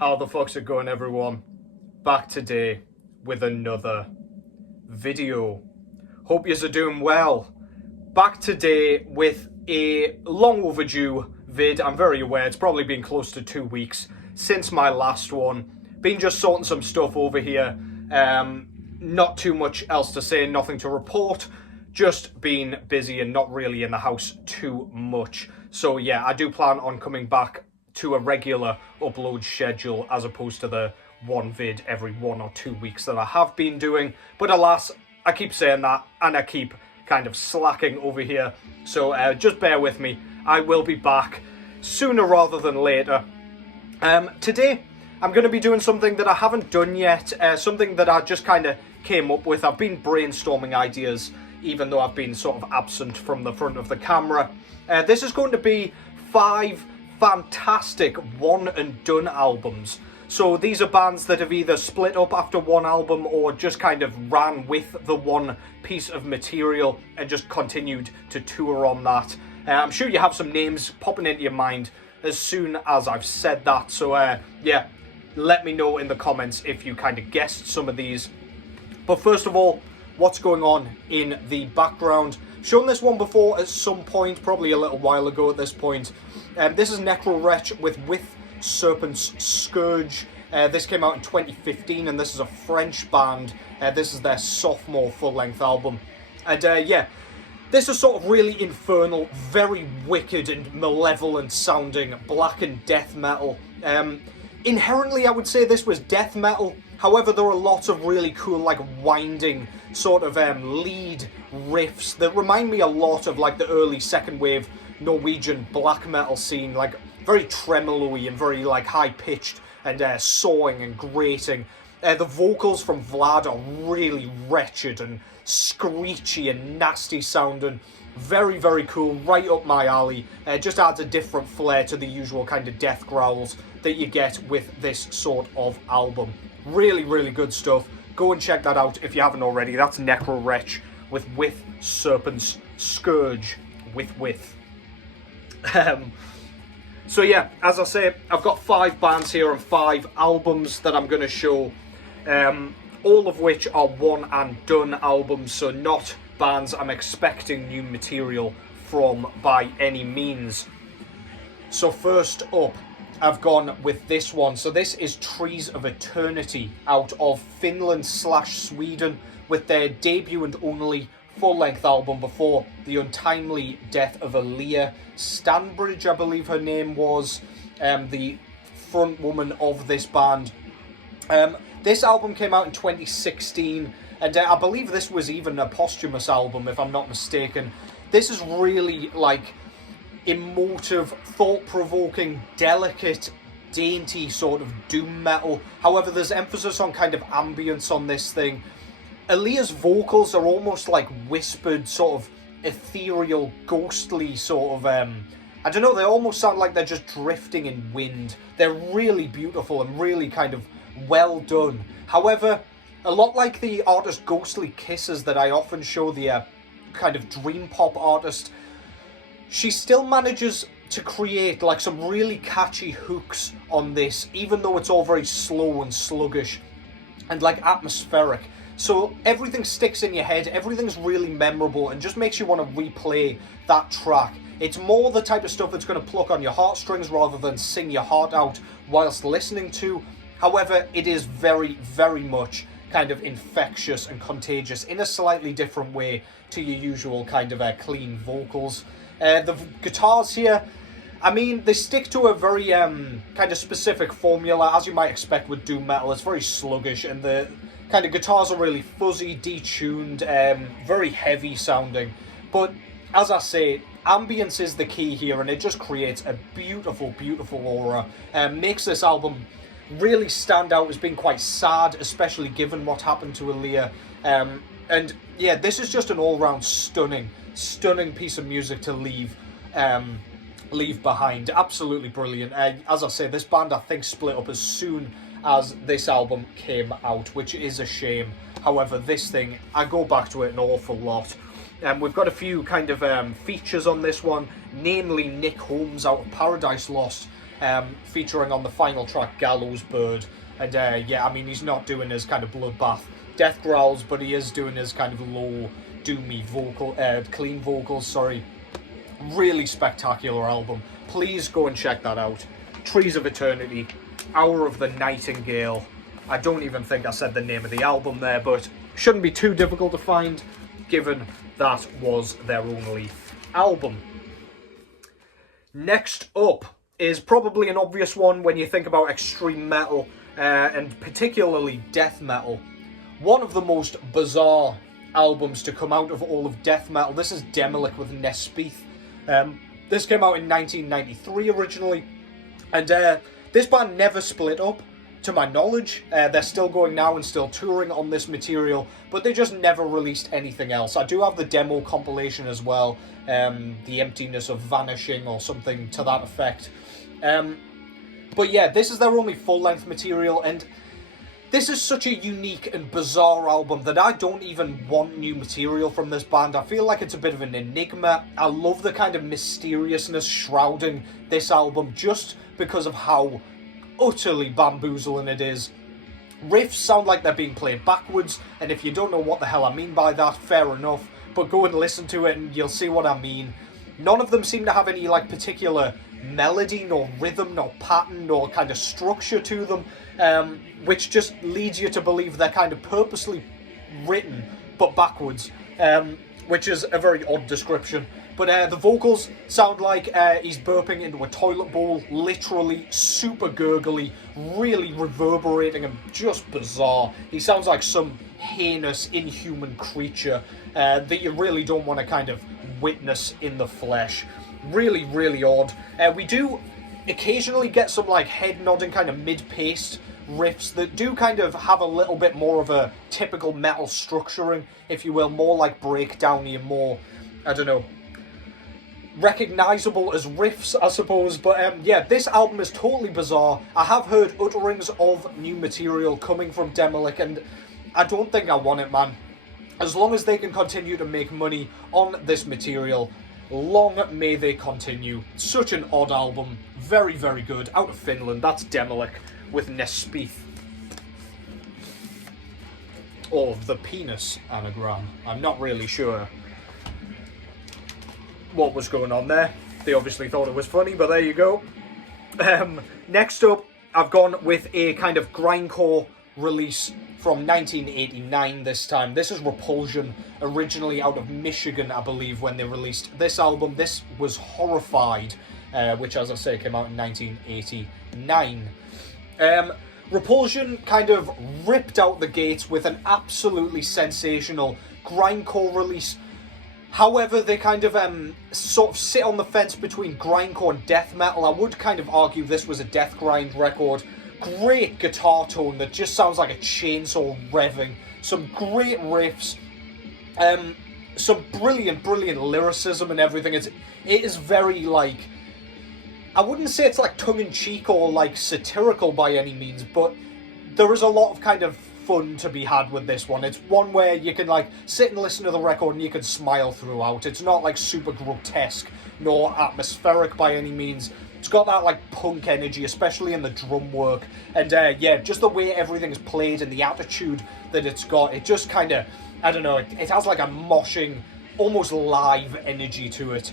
How the fuck's it going, everyone? Back today with another video. Hope yous are doing well. Back today with a long overdue vid. I'm very aware it's probably been close to 2 weeks since my last one. Been just sorting some stuff over here. Not too much else to say, nothing to report. Just been busy and not really in the house too much. So yeah, I do plan on coming back to a regular upload schedule as opposed to the one vid every 1 or 2 weeks that I have been doing. But alas, I keep saying that and I keep kind of slacking over here. So just bear with me. I will be back sooner rather than later. Today, I'm going to be doing something that I haven't done yet. Something that I just kind of came up with. I've been brainstorming ideas even though I've been sort of absent from the front of the camera. This is going to be 5 fantastic one and done albums. So these are bands that have either split up after one album or just kind of ran with the one piece of material and just continued to tour on that. I'm sure you have some names popping into your mind as soon as I've said that. So yeah, let me know in the comments if you kind of guessed some of these. But first of all, what's going on in the background? Shown this one before at some point, probably a little while ago at this point. This is Necro Wretch with Serpents, Scourge. This came out in 2015 and this is a French band. This is their sophomore full-length album. And yeah, this is sort of really infernal, very wicked and malevolent sounding black and death metal. Inherently, I would say this was death metal. However, there are lots of really cool, like, winding sort of lead riffs that remind me a lot of, like, the early second wave Norwegian black metal scene, like, very tremolo-y and very, like, high-pitched and sawing and grating. The vocals from Vlad are really wretched and screechy and nasty sounding. Very, very cool, right up my alley. Just adds a different flair to the usual kind of death growls that you get with this sort of album. Really, really good stuff. Go and check that out if you haven't already. That's Necro Wretch with Serpents, Scourge with. So yeah, as I say, I've got 5 bands here and 5 albums that I'm going to show. All of which are one and done albums, so not bands I'm expecting new material from by any means. So first up, I've gone with this one. So this is Trees of Eternity out of Finland/Sweden with their debut and only full-length album before the untimely death of Aaliyah Stanbridge, I believe her name was, the front woman of this band. This album came out in 2016, and I believe this was even a posthumous album, if I'm not mistaken. This is really, like, emotive, thought-provoking, delicate, dainty sort of doom metal. However, there's emphasis on kind of ambience on this thing. Aaliyah's vocals are almost like whispered, sort of ethereal, ghostly sort of, I don't know, they almost sound like they're just drifting in wind. They're really beautiful and really kind of well done. However, a lot like the artist Ghostly Kisses that I often show, the kind of dream pop artist, she still manages to create like some really catchy hooks on this, even though it's all very slow and sluggish and like atmospheric. So everything sticks in your head, everything's really memorable and just makes you want to replay that track. It's more the type of stuff that's going to pluck on your heartstrings rather than sing your heart out whilst listening to. However, it is very, very much kind of infectious and contagious in a slightly different way to your usual kind of clean vocals. The guitars here, I mean, they stick to a very kind of specific formula, as you might expect with doom metal. It's very sluggish and the kind of guitars are really fuzzy, detuned, very heavy sounding. But as I say, ambience is the key here and it just creates a beautiful, beautiful aura. Makes this album really stand out as being quite sad, especially given what happened to Aaliyah. And yeah, this is just an all-round stunning piece of music to leave behind. Absolutely brilliant. As I say, this band I think split up as soon as this album came out, which is a shame. However, this thing, I go back to it an awful lot. We've got a few kind of features on this one, namely Nick Holmes out of Paradise Lost. featuring on the final track Gallows Bird. And yeah, I mean, he's not doing his kind of bloodbath death growls, but he is doing his kind of low, doomy vocal, clean vocals, sorry. Really spectacular album. Please go and check that out. Trees of Eternity, Hour of the Nightingale. I don't even think I said the name of the album there, but shouldn't be too difficult to find, given that was their only album. Next up is probably an obvious one when you think about extreme metal, and particularly death metal. One of the most bizarre albums to come out of all of death metal. This is Demolic with Nespith. This came out in 1993 originally, and this band never split up, to my knowledge. They're still going now and still touring on this material, but they just never released anything else. I do have the demo compilation as well, The Emptiness of Vanishing or something to that effect. But yeah, this is their only full-length material, and this is such a unique and bizarre album that I don't even want new material from this band. I feel like it's a bit of an enigma. I love the kind of mysteriousness shrouding this album just because of how utterly bamboozling it is. Riffs sound like they're being played backwards, and if you don't know what the hell I mean by that, fair enough, but go and listen to it and you'll see what I mean. None of them seem to have any like particular melody, nor rhythm, nor pattern, nor kind of structure to them, which just leads you to believe they're kind of purposely written but backwards, which is a very odd description. But the vocals sound like he's burping into a toilet bowl, literally super gurgly, really reverberating and just bizarre. He sounds like some heinous, inhuman creature that you really don't want to kind of witness in the flesh. Really, really odd. We do occasionally get some like head nodding kind of mid-paced riffs that do kind of have a little bit more of a typical metal structuring, if you will, more like breakdowny and more, I don't know, recognizable as riffs, I suppose. But yeah, this album is totally bizarre. I have heard utterings of new material coming from Demolic, and I don't think I want it, man. As long as they can continue to make money on this material, long may they continue. Such an odd album. Very, very good. Out of Finland, that's Demolic with Nespith. Or the penis anagram. I'm not really sure what was going on there. They obviously thought it was funny, but there you go. Next up, I've gone with a kind of grindcore release from 1989 this time. This is Repulsion, originally out of Michigan, I believe, when they released this album. This was Horrified, which, as I say, came out in 1989. Repulsion kind of ripped out the gates with an absolutely sensational grindcore release. However, they kind of sort of sit on the fence between grindcore and death metal. I would kind of argue this was a death grind record. Great guitar tone that just sounds like a chainsaw revving. Some great riffs. Some brilliant lyricism and everything. It is very, like, I wouldn't say it's like tongue-in-cheek or like satirical by any means, but there is a lot of kind of fun to be had with this one. It's one where you can like sit and listen to the record and you can smile throughout. It's not like super grotesque nor atmospheric by any means. It's got that like punk energy, especially in the drum work, and yeah, just the way everything's played and the attitude that it's got. It just kind of, I don't know, it has like a moshing, almost live energy to it.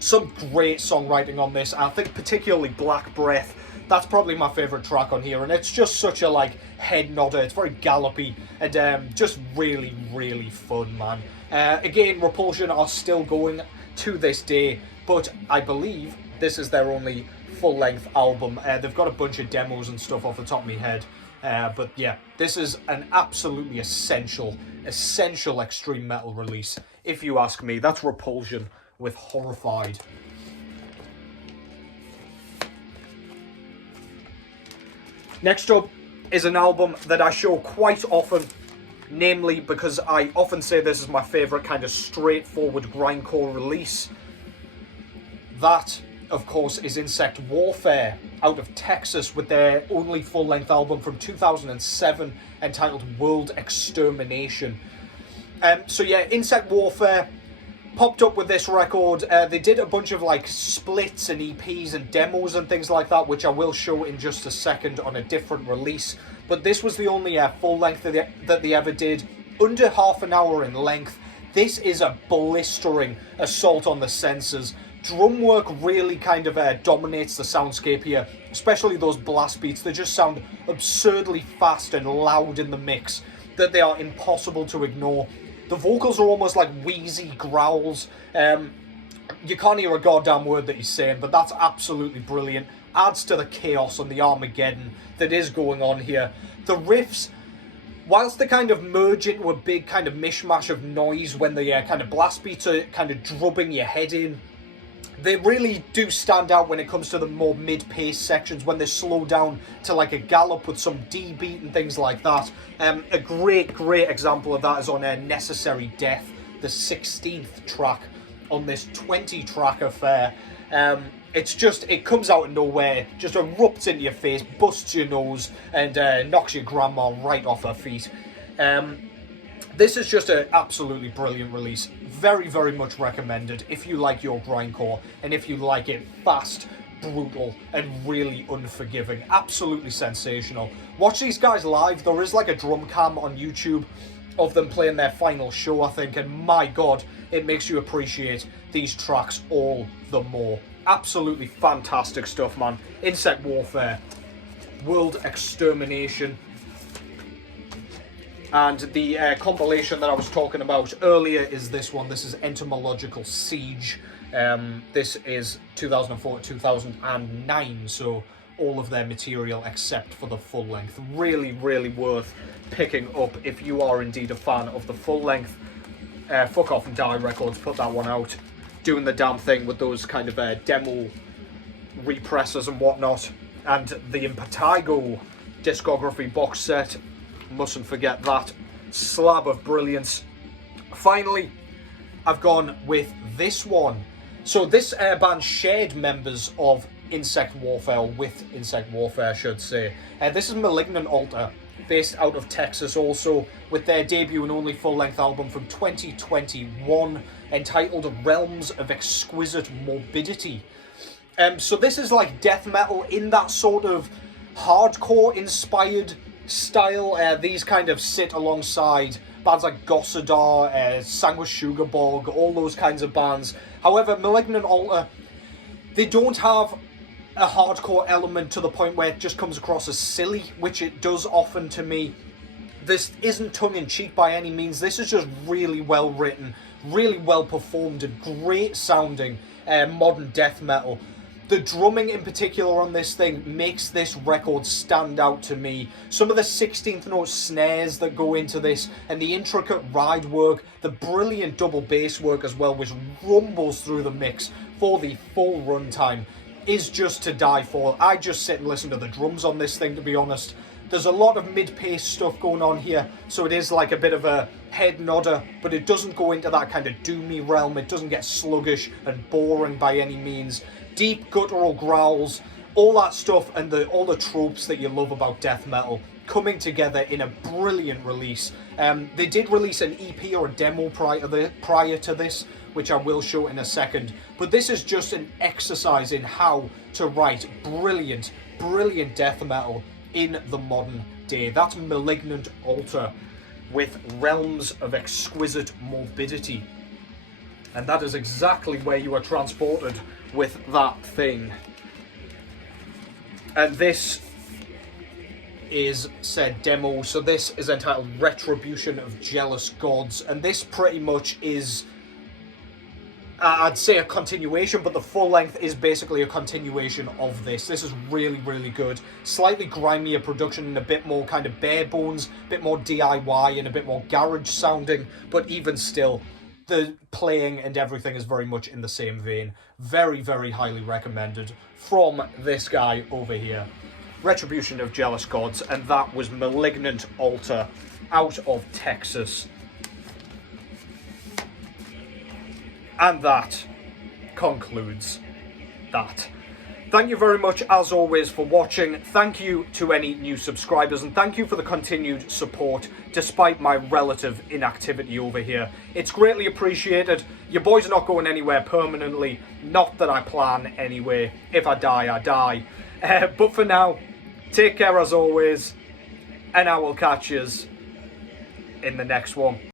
Some great songwriting on this. I think particularly Black Breath. That's probably my favourite track on here, and it's just such a like head nodder. It's very gallopy and just really, really fun, man. Again, Repulsion are still going to this day, but I believe this is their only full-length album. They've got a bunch of demos and stuff off the top of my head. But yeah, this is an absolutely essential extreme metal release, if you ask me. That's Repulsion with Horrified. Next up is an album that I show quite often, namely because I often say this is my favourite kind of straightforward grindcore release. That, of course, is Insect Warfare, out of Texas, with their only full-length album from 2007 entitled World Extermination. So yeah, Insect Warfare, popped up with this record. They did a bunch of like splits and EPs and demos and things like that, which I will show in just a second on a different release. But this was the only full length that they ever did, under half an hour in length. This is a blistering assault on the senses. Drum work really kind of dominates the soundscape here, especially those blast beats. They just sound absurdly fast and loud in the mix, that they are impossible to ignore. The vocals are almost like wheezy growls. You can't hear a goddamn word that he's saying, but that's absolutely brilliant. Adds to the chaos and the Armageddon that is going on here. The riffs, whilst they kind of merge into a big kind of mishmash of noise when the kind of blast beats are kind of drubbing your head in, they really do stand out when it comes to the more mid-pace sections, when they slow down to like a gallop with some D beat and things like that. A great example of that is on Necessary Death, the 16th track on this 20-track affair. It's just, it comes out of nowhere, just erupts into your face, busts your nose, and knocks your grandma right off her feet. This is just an absolutely brilliant release. Very, very much recommended if you like your grindcore and if you like it fast, brutal, and really unforgiving. Absolutely sensational. Watch these guys live. There is like a drum cam on YouTube of them playing their final show, I think, and my god, it makes you appreciate these tracks all the more. Absolutely fantastic stuff, man. Insect Warfare, World Extermination. And the compilation that I was talking about earlier is this one. This is Entomological Siege. This is 2004 to 2009, so all of their material except for the full length. Really, really worth picking up if you are indeed a fan of the full length. Fuck Off and Die Records put that one out, doing the damn thing with those kind of demo repressors and whatnot. And the Impetigo discography box set. Mustn't forget that. Slab of brilliance. Finally, I've gone with this one. So this band shared members of Insect Warfare, or with Insect Warfare, I should say. This is Malignant Alter, based out of Texas also, with their debut and only full-length album from 2021, entitled Realms of Exquisite Morbidity. So this is like death metal in that sort of hardcore-inspired style. These kind of sit alongside bands like Gossadar, Sanguisugabog, all those kinds of bands. However, Malignant Alter, they don't have a hardcore element to the point where it just comes across as silly, which it does often to me. This isn't tongue-in-cheek by any means. This is just really well written, really well performed, and great sounding modern death metal. The drumming in particular on this thing makes this record stand out to me. Some of the 16th note snares that go into this, and the intricate ride work, the brilliant double bass work as well, which rumbles through the mix for the full runtime, is just to die for. I just sit and listen to the drums on this thing, to be honest. There's a lot of mid-pace stuff going on here, so it is like a bit of a head nodder, but it doesn't go into that kind of doomy realm. It doesn't get sluggish and boring by any means. Deep guttural growls, all that stuff, and all the tropes that you love about death metal coming together in a brilliant release. They did release an EP or a demo prior to this, which I will show in a second, but this is just an exercise in how to write brilliant death metal in the modern day. That's Malignant Alter with Realms of Exquisite Morbidity. And that is exactly where you are transported with that thing. And this is said demo. So this is entitled Retribution of Jealous Gods. And this pretty much is, I'd say, a continuation, but the full length is basically a continuation of this. This is really, really good. Slightly grimier production and a bit more kind of bare bones, a bit more DIY and a bit more garage sounding, but even still, the playing and everything is very much in the same vein. Very, very highly recommended from this guy over here. Retribution of Jealous Gods, and that was Malignant Alter out of Texas. And that concludes that. Thank you very much, as always, for watching. Thank you to any new subscribers, and thank you for the continued support, despite my relative inactivity over here. It's greatly appreciated. Your boys are not going anywhere permanently. Not that I plan, anyway. If I die, I die. But for now, take care as always, and I will catch yous in the next one.